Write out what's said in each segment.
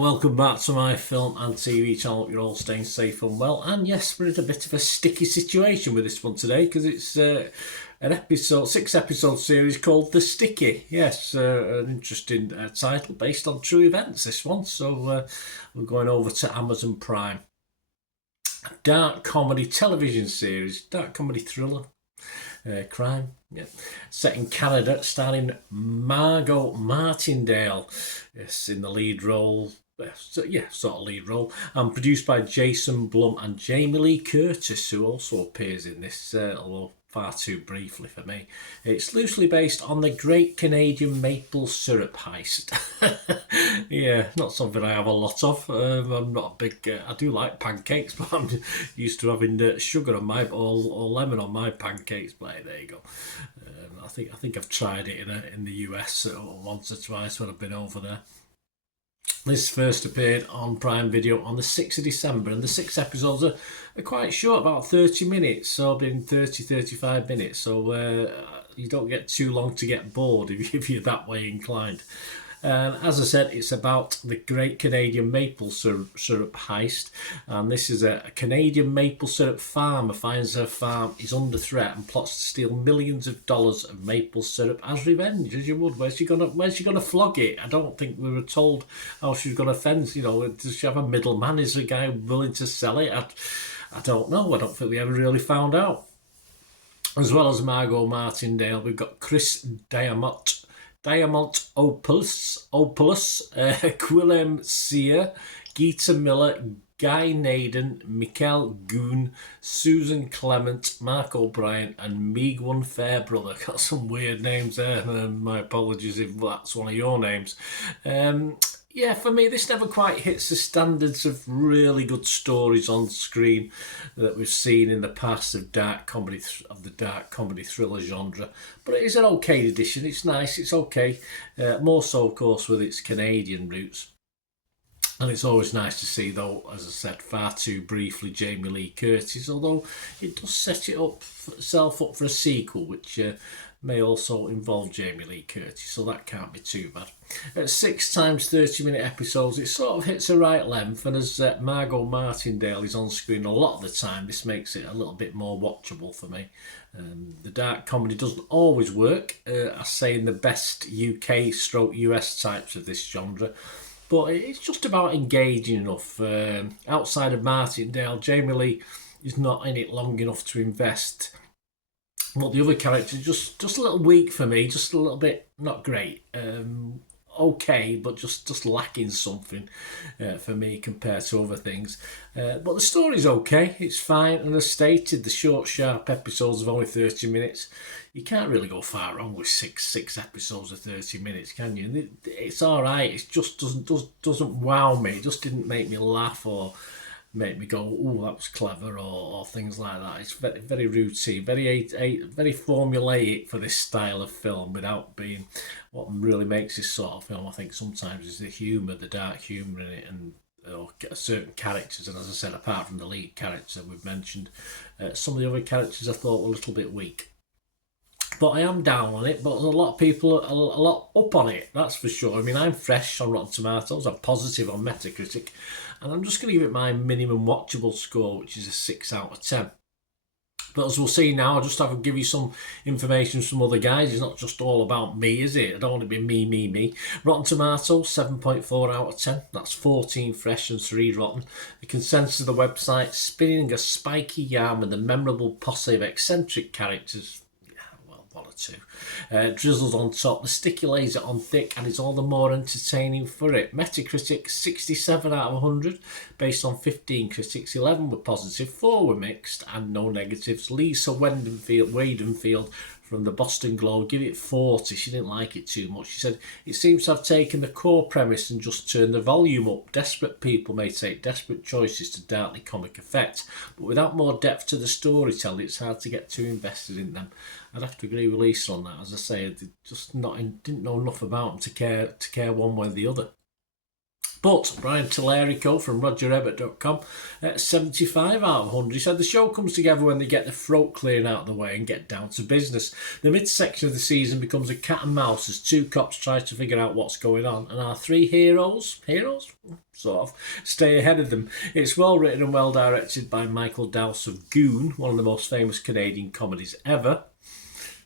and welcome back to my film and TV channel. You're all staying safe and well. And yes, we're in a bit of a sticky situation with this one today because it's an episode, 6-episode series called The Sticky. Yes, an interesting title based on true events, this one. So we're going over to Amazon Prime. Dark comedy television series, dark comedy thriller. Crime, yeah. Set in Canada, starring Margot Martindale, yes, in the lead role. Sort of lead role, and produced by Jason Blum and Jamie Lee Curtis, who also appears in this, although far too briefly for me. It's loosely based on the Great Canadian Maple Syrup Heist. Yeah, not something I have a lot of. I'm not a big... I do like pancakes, but I'm used to having sugar on my... or lemon on my pancakes. But there you go. I think I've tried it in the US once or twice when I've been over there. This first appeared on Prime Video on the 6th of December, and the 6 episodes are quite short, about 30 minutes, so been 30-35 minutes, so you don't get too long to get bored if you're that way inclined. As I said, it's about the Great Canadian Maple Syrup Heist, and this is a Canadian maple syrup farmer finds her farm is under threat and plots to steal millions of dollars of maple syrup as revenge, as you would. Where's she gonna flog it? I don't think we were told how she's gonna fence. Does she have a middleman? Is the guy willing to sell it? I don't know. I don't think we ever really found out. As well as Margot Martindale, we've got Chris Diamantopoulos, Quillem Sear, Geeta Miller, Guy Naden, Michael Goon, Susan Clement, Mark O'Brien, and Meegwan Fairbrother. Got some weird names there. My apologies if that's one of your names. Yeah, for me, this never quite hits the standards of really good stories on screen that we've seen in the past of the dark comedy thriller genre. But it is an okay edition. It's nice. It's okay. More so, of course, with its Canadian roots. And it's always nice to see, though, as I said, far too briefly, Jamie Lee Curtis, although it does set itself up for a sequel, which may also involve Jamie Lee Curtis, so that can't be too bad. At 6 times 30-minute episodes, it sort of hits the right length, and as Margot Martindale is on screen a lot of the time, this makes it a little bit more watchable for me. The dark comedy doesn't always work, I say in the best UK/US types of this genre, but it's just about engaging enough. Outside of Martindale, Jamie Lee is not in it long enough to invest. But the other characters just a little weak for me, just a little bit not great. Okay, but just lacking something for me compared to other things. But the story's okay, it's fine, and as stated, the short, sharp episodes of only 30 minutes, you can't really go far wrong with six episodes of 30 minutes, can you? It's all right. It just doesn't wow me. It just didn't make me laugh or make me go, "Oh, that was clever," or things like that. It's very, very routine, very formulaic for this style of film, without being what really makes this sort of film. I think sometimes is the humour, the dark humour in it, and certain characters. And as I said, apart from the lead character we've mentioned, some of the other characters I thought were a little bit weak. But I am down on it, but a lot of people are a lot up on it, that's for sure. I mean, I'm fresh on Rotten Tomatoes, I'm positive on Metacritic, and I'm just going to give it my minimum watchable score, which is a 6 out of 10. But as we'll see now, I'll just have to give you some information from other guys. It's not just all about me, is it? I don't want to be me. Rotten Tomatoes, 7.4 out of 10. That's 14 fresh and 3 rotten. The consensus of the website, spinning a spiky yarn with a memorable posse of eccentric characters. One or two. Drizzled on top, the sticky lays it on thick, and it's all the more entertaining for it. Metacritic, 67 out of 100, based on 15 critics, 11 were positive, 4 were mixed, and no negatives. Lisa Wadenfield from the Boston Globe give it 40. She didn't like it too much. She said, "It seems to have taken the core premise and just turned the volume up. Desperate people may take desperate choices to darkly comic effect, but without more depth to the storytelling, it's hard to get too invested in them." I'd have to agree with Lisa on that. As I say, I didn't know enough about them to care one way or the other. But Brian Tellerico from RogerEbbett.com, 75 out of 100. He said the show comes together when they get the throat clearing out of the way and get down to business. The midsection of the season becomes a cat and mouse as two cops try to figure out what's going on, and our three heroes, sort of, stay ahead of them. It's well written and well directed by Michael Dowse of Goon, one of the most famous Canadian comedies ever.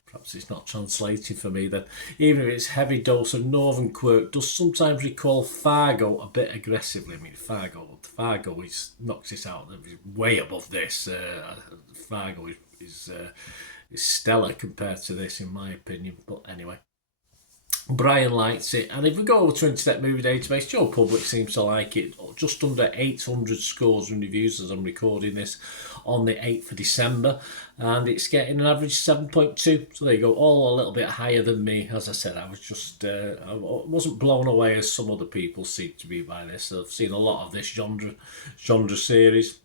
Perhaps it's not translating for me then. Even if its heavy dose of northern quirk does sometimes recall Fargo a bit aggressively. I mean, Fargo knocks it out way above this. Fargo is stellar compared to this, in my opinion. But anyway, Brian likes it, and if we go over to Internet Movie Database, Joe Public seems to like it. Just under 800 scores and reviews as I'm recording this on the 8th of December, and it's getting an average 7.2. So there you go, all a little bit higher than me. As I said, I was just I wasn't blown away as some other people seem to be by this. I've seen a lot of this genre series,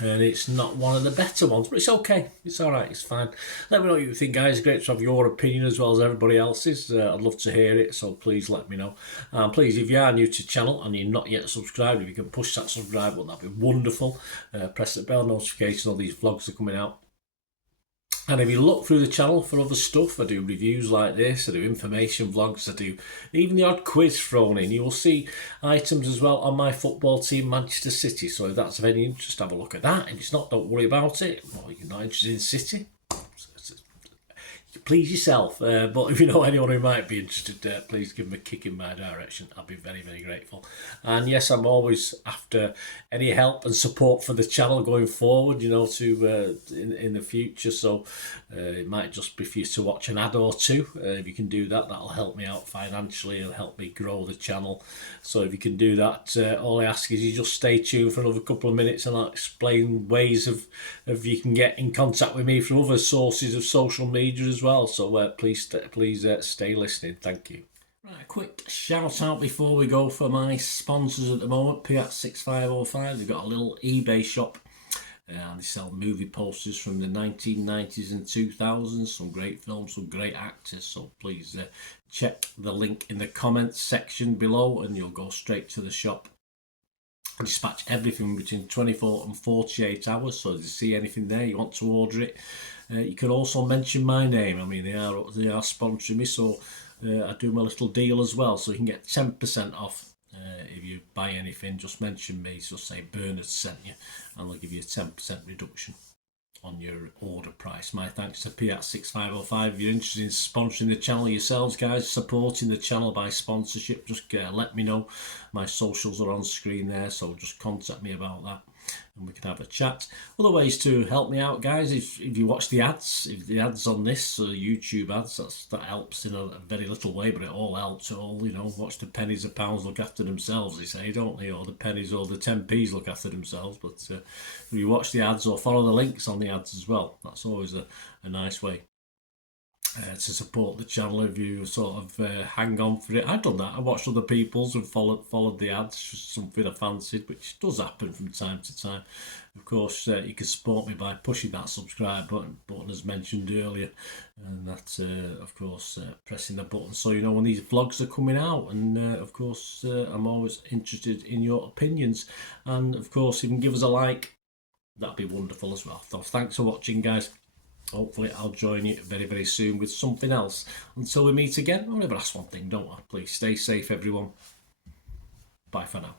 and it's not one of the better ones, but it's okay. It's all right. It's fine. Let me know what you think, guys. Great to have your opinion as well as everybody else's. I'd love to hear it, so please let me know. Please, if you are new to the channel and you're not yet subscribed, if you can push that subscribe button, that'd be wonderful. Press the bell notification. All these vlogs are coming out. And if you look through the channel for other stuff, I do reviews like this, I do information vlogs, I do even the odd quiz thrown in. You will see items as well on my football team, Manchester City. So if that's of any interest, have a look at that. If it's not, don't worry about it. Well, you're not interested in City, please yourself. But if you know anyone who might be interested, please give them a kick in my direction. I'll be very, very grateful. And yes, I'm always after any help and support for the channel going forward, you know, to in the future. So it might just be for you to watch an ad or two. If you can do that, that'll help me out financially. It'll help me grow the channel. So if you can do that, all I ask is you just stay tuned for another couple of minutes, and I'll explain ways of you can get in contact with me through other sources of social media as well. So please stay listening. Thank you. Right, a quick shout out before we go for my sponsors at the moment. Piat 6505. They've got a little eBay shop, and they sell movie posters from the 1990s and 2000s. Some great films, some great actors. So please check the link in the comments section below, and you'll go straight to the shop. I dispatch everything between 24 and 48 hours. So if you see anything there, you want to order it, you can also mention my name. I mean, they are sponsoring me, so I do my little deal as well. So you can get 10% off if you buy anything. Just mention me. Just say Bernard sent you, and they'll give you a 10% reduction on your order price. My thanks to Piat 6505. If you're interested in sponsoring the channel yourselves, guys, supporting the channel by sponsorship, just let me know. My socials are on screen there, so just contact me about that and we can have a chat. Other ways to help me out, guys, if you watch the ads, if the ads on this YouTube ads, that helps in a very little way, but it all helps. It all, you know, watch the pennies and pounds look after themselves, they say, don't they? Or the pennies or the 10p's look after themselves. But if you watch the ads or follow the links on the ads as well, that's always a nice way to support the channel. If you sort of hang on for it. I've done that. I watched other people's and followed the ads, just something I fancied, which does happen from time to time. Of course, you can support me by pushing that subscribe button as mentioned earlier, and that's of course pressing the button so you know when these vlogs are coming out. And of course I'm always interested in your opinions, and of course if you can give us a like, that'd be wonderful as well. So thanks for watching, guys. Hopefully I'll join you very, very soon with something else. Until we meet again, I'll never ask one thing, don't I? Please stay safe, everyone. Bye for now.